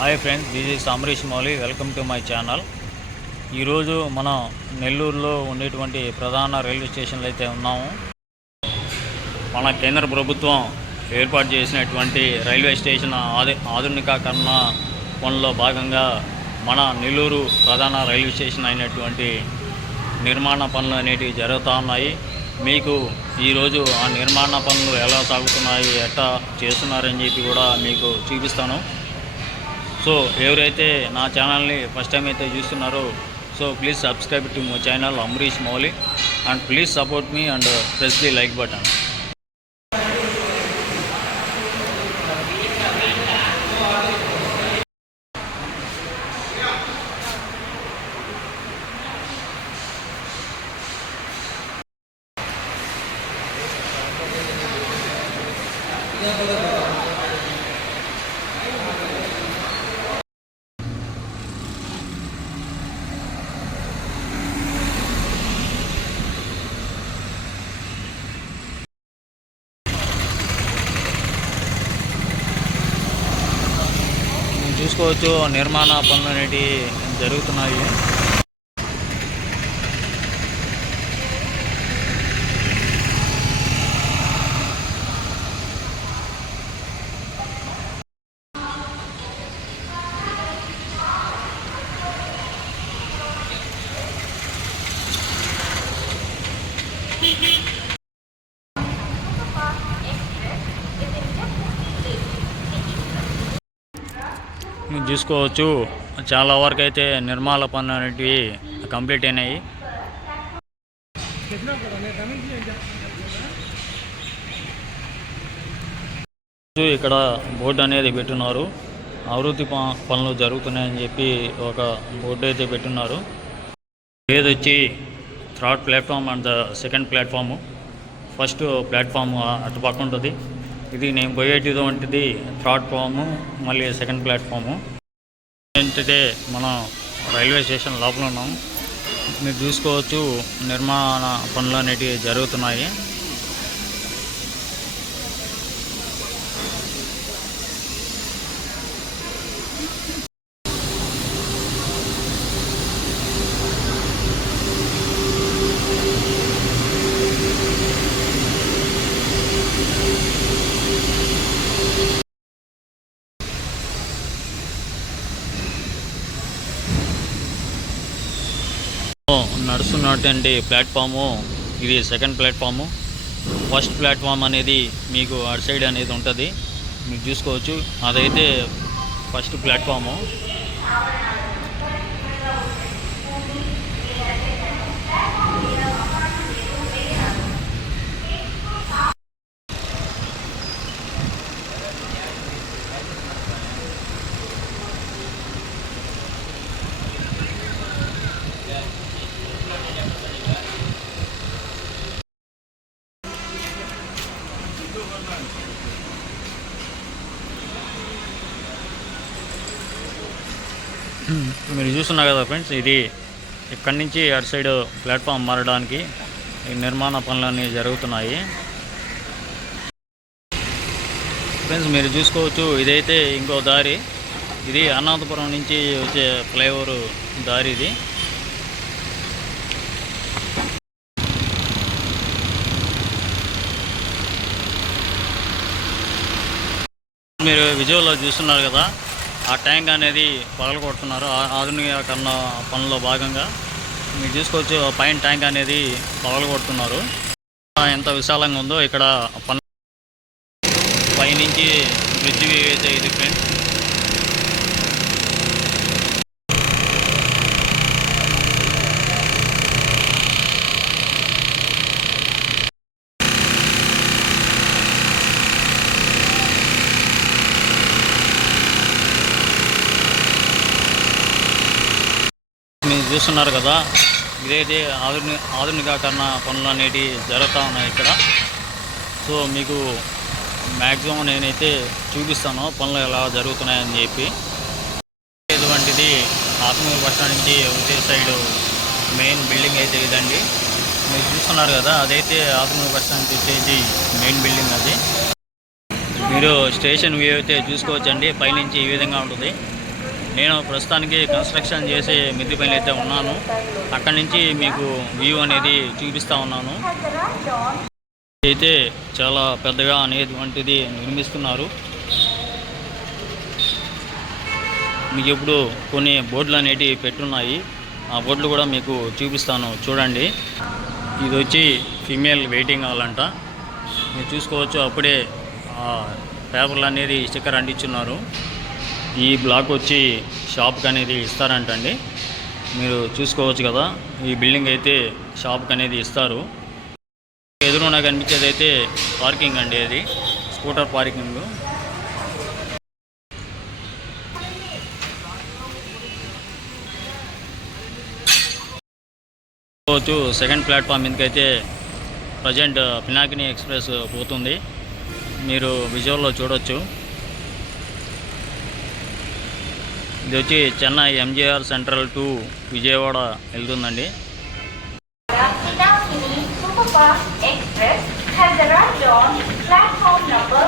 Hi friends, this is Amrish Mouli. Welcome to my channel. ఈరోజు మనం నెల్లూరులో ఉండేటువంటి ప్రధాన రైల్వే స్టేషన్లు అయితే ఉన్నాము. మన కేంద్ర ప్రభుత్వం ఏర్పాటు చేసినటువంటి రైల్వే స్టేషన్ ఆధునికీకరణ పనుల్లో భాగంగా మన నెల్లూరు ప్రధాన రైల్వే స్టేషన్ అయినటువంటి నిర్మాణ పనులు అనేటివి జరుగుతూ ఉన్నాయి. మీకు ఈరోజు ఆ నిర్మాణ పనులు ఎలా సాగుతున్నాయి, ఎట్లా చేస్తున్నారని చెప్పి కూడా మీకు చూపిస్తాను. సో ఎవరైతే నా ఛానల్ని ఫస్ట్ టైం అయితే చూస్తున్నారో so please subscribe to my channel Amrish Mouli and please support me and press the like button. చూసుకోవచ్చు, నిర్మాణ పనులు అనేవి జరుగుతున్నాయి. చూసుకోవచ్చు, చాలా వరకు అయితే నిర్మాణ పనులు అనేటివి కంప్లీట్ అయినాయి. ఇక్కడ బోర్డు అనేది పెట్టున్నారు. అభివృద్ధి పనులు జరుగుతున్నాయని చెప్పి ఒక బోర్డు అయితే పెట్టున్నారు. ఇది వచ్చి third platform and second platform. First platform అటు పక్క ఉంటుంది. ఇది నేను పోయేటువంటిది థర్డ్ ప్లాట్ఫాము, మళ్ళీ సెకండ్ ప్లాట్ఫాము. ఏంటంటే మనం రైల్వే స్టేషన్ లోపల ఉన్నాం. మీరు చూసుకోవచ్చు, నిర్మాణ పనులు అనేటివి జరుగుతున్నాయి. నడుస్తున్నటువంటి ప్లాట్ఫాము ఇది సెకండ్ ప్లాట్ఫాము. ఫస్ట్ ప్లాట్ఫామ్ అనేది మీకు అటు సైడ్ అనేది ఉంటుంది. మీరు చూసుకోవచ్చు, అదైతే ఫస్ట్ ప్లాట్ఫాము. మీరు చూస్తున్నారు కదా ఫ్రెండ్స్, ఇది ఇక్కడి నుంచి అటు సైడ్ ప్లాట్ఫామ్ మారడానికి ఈ నిర్మాణ పనులన్నీ జరుగుతున్నాయి. ఫ్రెండ్స్ మీరు చూసుకోవచ్చు, ఇదైతే ఇంకో దారి. ఇది అనంతపురం నుంచి వచ్చే ఫ్లైఓవర్ దారి. ఇది మీరు విజువల్లో చూస్తున్నారు కదా, ఆ ట్యాంక్ అనేది పగలగొడుతున్నారు ఆధునికీకరణ పనుల్లో భాగంగా. మీరు చూసుకోవచ్చు, పైన ట్యాంక్ అనేది పగలగొడుతున్నారు. ఎంత విశాలంగా ఉందో ఇక్కడ పైనుంచి బ్రిడ్జ్ వేసే ఇది ఫ్రెండ్స్. మీరు చూస్తున్నారు కదా, ఇదైతే ఆధునికీకరణ పనులు అనేవి జరుగుతూ ఉన్నాయి ఇక్కడ. సో మీకు మ్యాక్సిమం నేనైతే చూపిస్తాను పనులు ఎలా జరుగుతున్నాయని చెప్పి. ఇటువంటిది ఆత్మూరు బస్ స్టాండ్ నుంచి వచ్చే సైడు మెయిన్ బిల్డింగ్ అయితే ఇదండి. మీరు చూస్తున్నారు కదా, అదైతే ఆత్మూరు బస్ స్టాండ్ వచ్చేది మెయిన్ బిల్డింగ్. అది మీరు స్టేషన్ వ్యూ అయితే చూసుకోవచ్చండి. పైనుంచి ఈ విధంగా ఉంటుంది. నేను ప్రస్తుతానికి కన్స్ట్రక్షన్ చేసే మిద్ది పైన అయితే ఉన్నాను. అక్కడి నుంచి మీకు వ్యూ అనేది చూపిస్తూ ఉన్నాను. అయితే చాలా పెద్దగా అనేటువంటిది నిర్మిస్తున్నారు. మీకు ఇప్పుడు కొన్ని బోర్డులు అనేటివి పెట్టున్నాయి. ఆ బోర్డులు కూడా మీకు చూపిస్తాను చూడండి. ఇది వచ్చి ఫీమేల్ వెయిటింగ్ హాల్ అంట. మీరు చూసుకోవచ్చు, అప్పుడే పేపర్లు అనేది స్టిక్కర్ అంటించున్నారు. ఈ బ్లాక్ వచ్చి షాప్కి అనేది ఇస్తారంటండి. మీరు చూసుకోవచ్చు కదా, ఈ బిల్డింగ్ అయితే షాప్కి అనేది ఇస్తారు. ఎదురుగా కనిపించేది అయితే పార్కింగ్ అండి, అది స్కూటర్ పార్కింగ్. చూసుకోవచ్చు, సెకండ్ ప్లాట్ఫామ్ మీదకైతే ప్రజెంట్ పినాకిని ఎక్స్ప్రెస్ పోతుంది. మీరు విజువల్లో చూడొచ్చు. ఇది వచ్చి చెన్నై ఎంజీఆర్ సెంట్రల్ టు విజయవాడ వెళ్తుందండి. Pinakini Superfast Express has arrived on platform number